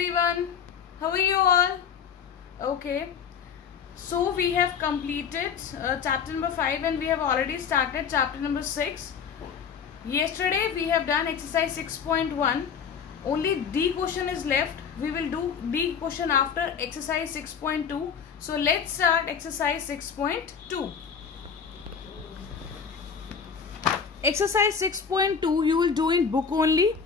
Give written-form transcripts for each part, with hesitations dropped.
Everyone, how are you all? Okay, so we have completed chapter number 5 and we have already started chapter number 6. Yesterday we have done exercise 6.1. Only D question is left. We will do D question after exercise 6.2. So let's start exercise 6.2. Exercise 6.2 you will do in book only.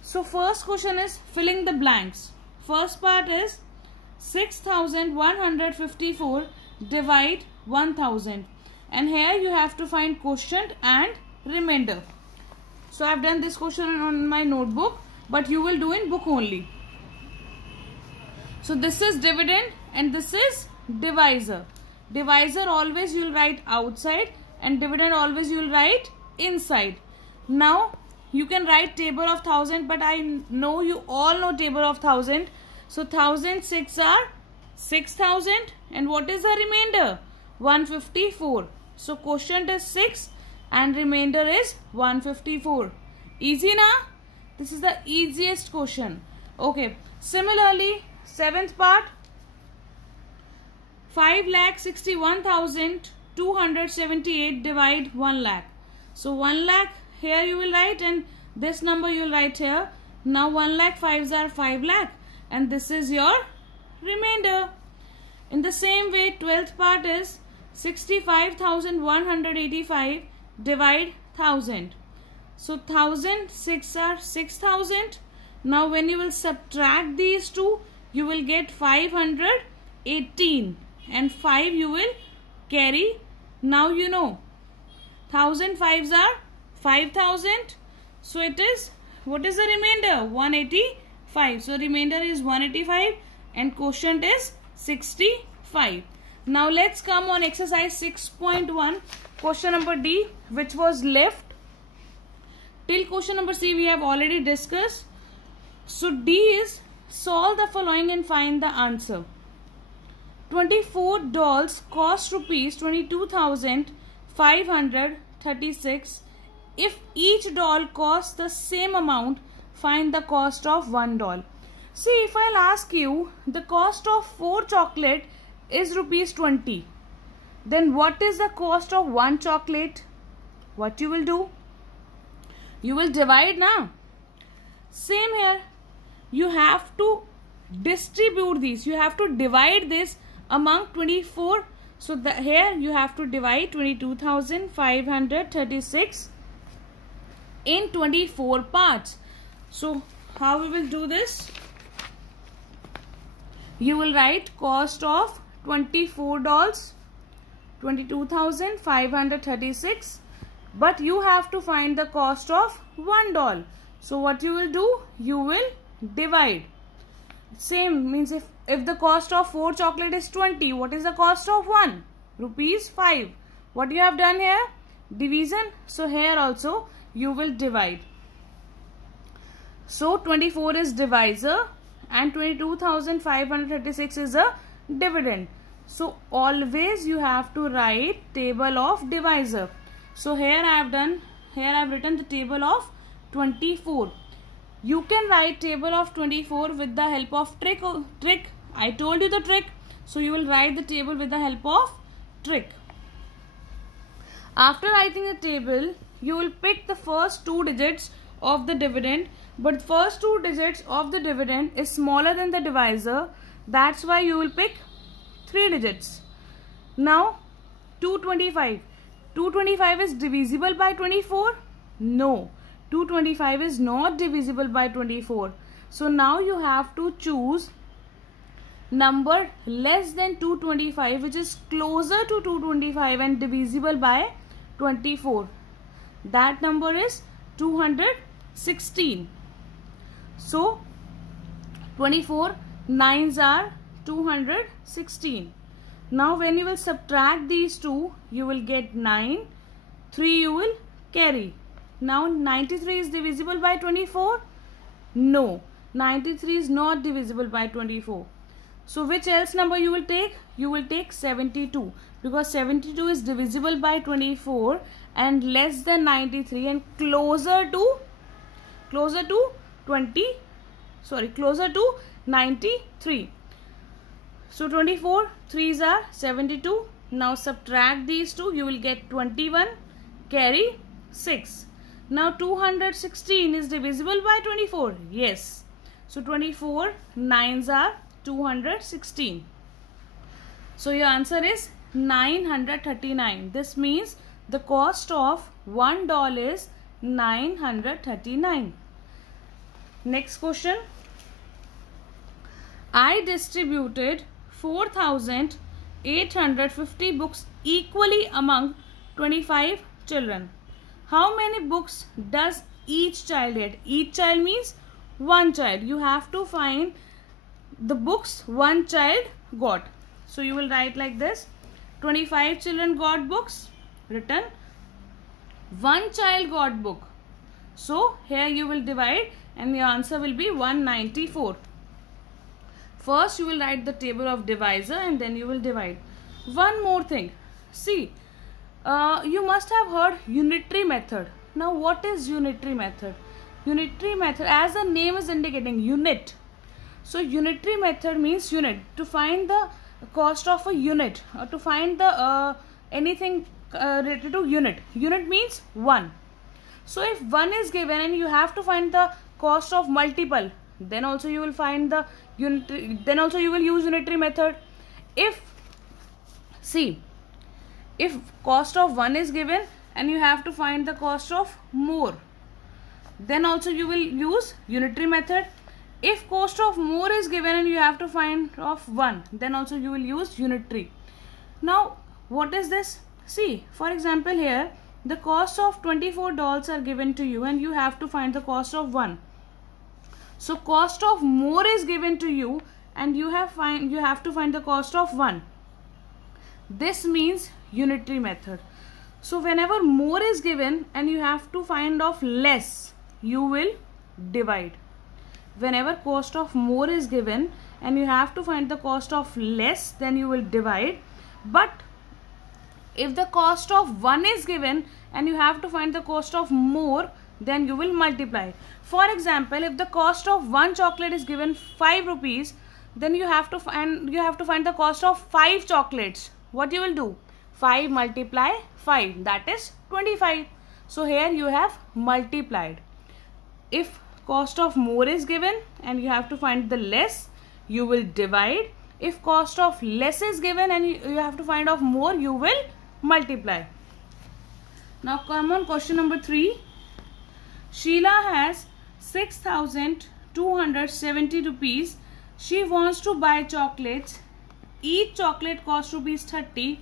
So first question is filling the blanks. First part is 6154 divide 1000, and here you have to find quotient and remainder. So I have done this question on my notebook, but you will do in book only. So this is dividend and this is divisor. Divisor always you will write outside and dividend always you will write inside. Now you can write table of 1000, but I know you all know table of 1000. So 1006 are 6000, and what is the remainder? 154. So quotient is 6 and remainder is 154. Easy na? This is the easiest question. Okay. Similarly, seventh part, 5,61,278 divide 1 lakh. So 1 lakh here you will write and this number you will write here. Now 1 lakh 5s are 5 lakh and this is your remainder. In the same way, 12th part is 65,185 divide 1000. So 1006 are 6000. Now when you will subtract these two, you will get 518 and 5 you will carry. Now you know 1005s are 5000. So it is, what is the remainder? 185. So remainder is 185 and quotient is 65. Now let's come on exercise 6.1, question number D, which was left. Till question number C we have already discussed. So D is solve the following and find the answer. 24 dolls cost rupees 22,536. If each doll costs the same amount, find the cost of one doll. See, if I'll ask you, the cost of 4 chocolate is rupees 20. Then what is the cost of 1 chocolate? What you will do? You will divide now. Same here. You have to distribute these. You have to divide this among 24. So here you have to divide 22,536 in 24 parts. So how we will do this? You will write cost of 24 dolls, 22,536, but you have to find the cost of 1 doll. So what you will do? You will divide. Same means if the cost of 4 chocolate is 20, what is the cost of 1? Rupees 5. What you have done here? Division. So here also you will divide. So 24 is divisor and 22,536 is a dividend. So always you have to write table of divisor. So here I have written the table of 24. You can write table of 24 with the help of trick. I told you the trick. So you will write the table with the help of trick. After writing the table, you will pick the first 2 digits of the dividend, but first 2 digits of the dividend is smaller than the divisor. That's why you will pick 3 digits. Now 225. 225 is divisible by 24? No. 225 is not divisible by 24. So now you have to choose number less than 225, which is closer to 225 and divisible by 24. That number is 216. So 24 9s are 216. Now when you will subtract these two, you will get 9. 3 you will carry. Now 93 is divisible by 24? No. 93 is not divisible by 24. So which else number you will take? You will take 72, because 72 is divisible by 24 and less than 93 and closer to 90 93. So 24 3s are 72. Now subtract these two, you will get 21, carry 6. Now 216 is divisible by 24. Yes. So 24 9s are 216. So your answer is 939. This means the cost of $1 is 939. Next question. I distributed 4,850 books equally among 25 children. How many books does each child get? Each child means one child. You have to find the books one child got. So you will write like this. 25 children got books. Written. One child got book. So here you will divide and the answer will be 194. First you will write the table of divisor and then you will divide. One more thing. See, you must have heard unitary method. Now what is unitary method? Unitary method, as the name is indicating, unit. So unitary method means unit. To find the cost of a unit or to find the anything related to unit. Unit means 1. So if 1 is given and you have to find the cost of multiple, then also you will find the unitary, then also you will use unitary method. If cost of 1 is given and you have to find the cost of more, then also you will use unitary method. If cost of more is given and you have to find of 1, then also you will use unitary. Now what is this? See, for example, here the cost of 24 dolls are given to you and you have to find the cost of 1. So cost of more is given to you and you have to find the cost of 1. This means unitary method. So whenever more is given and you have to find of less, you will divide. Whenever cost of more is given and you have to find the cost of less, then you will divide. But if the cost of 1 is given and you have to find the cost of more, then you will multiply. For example, if the cost of 1 chocolate is given 5 rupees, then you have to find the cost of 5 chocolates. What you will do? 5 multiply 5, that is 25. So here you have multiplied. If cost of more is given and you have to find the less, you will divide. If cost of less is given and you have to find of more, you will multiply. Now come on, question number 3. Sheila has 6,270 rupees. She wants to buy chocolates. Each chocolate costs rupees 30.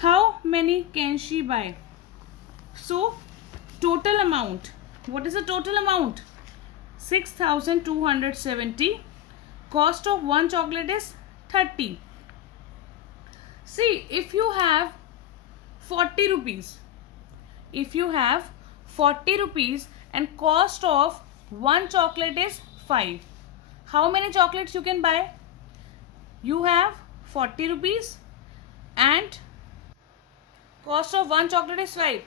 How many can she buy? So total amount. What is the total amount? 6,270. Cost of one chocolate is 30. See, if you have 40 rupees, and cost of one chocolate is 5, how many chocolates you can buy? You have 40 rupees and cost of one chocolate is 5.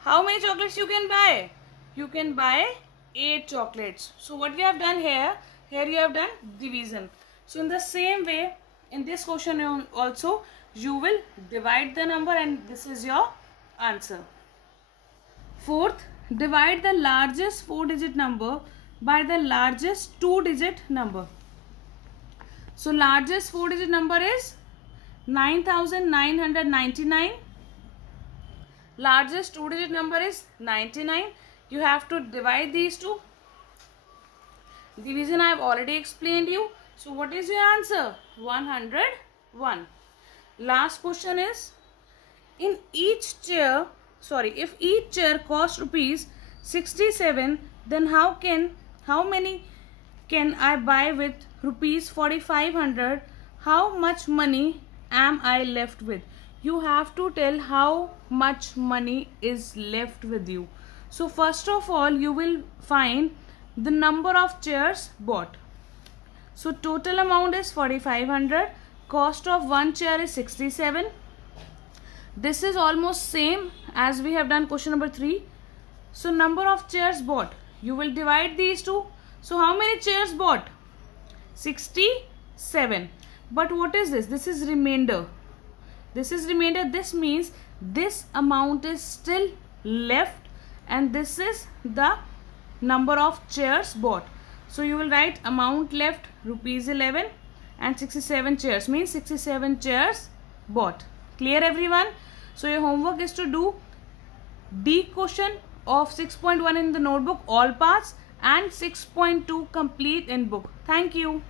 How many chocolates you can buy? You can buy 8 chocolates. So what you have done here you have done division. So in the same way, in this question also, you will divide the number and this is your answer. Fourth, divide the largest 4-digit number by the largest 2-digit number. So largest 4-digit number is 9,999. Largest 2-digit number is 99. You have to divide these two. Division I have already explained you. So what is your answer? 101. Last question is, if each chair costs rupees 67, then how many can I buy with rupees 4,500? How much money am I left with? You have to tell how much money is left with you. So first of all, you will find the number of chairs bought. So total amount is 4,500. Cost of one chair is 67. This is almost same as we have done question number 3. So number of chairs bought. You will divide these two. So how many chairs bought? 67. But what is this? This is remainder. This is remainder. This means this amount is still left, and this is the number of chairs bought. So you will write amount left rupees 11 and 67 chairs means 67 chairs bought. Clear everyone? So your homework is to do D question of 6.1 in the notebook, all parts, and 6.2 complete in book. Thank you.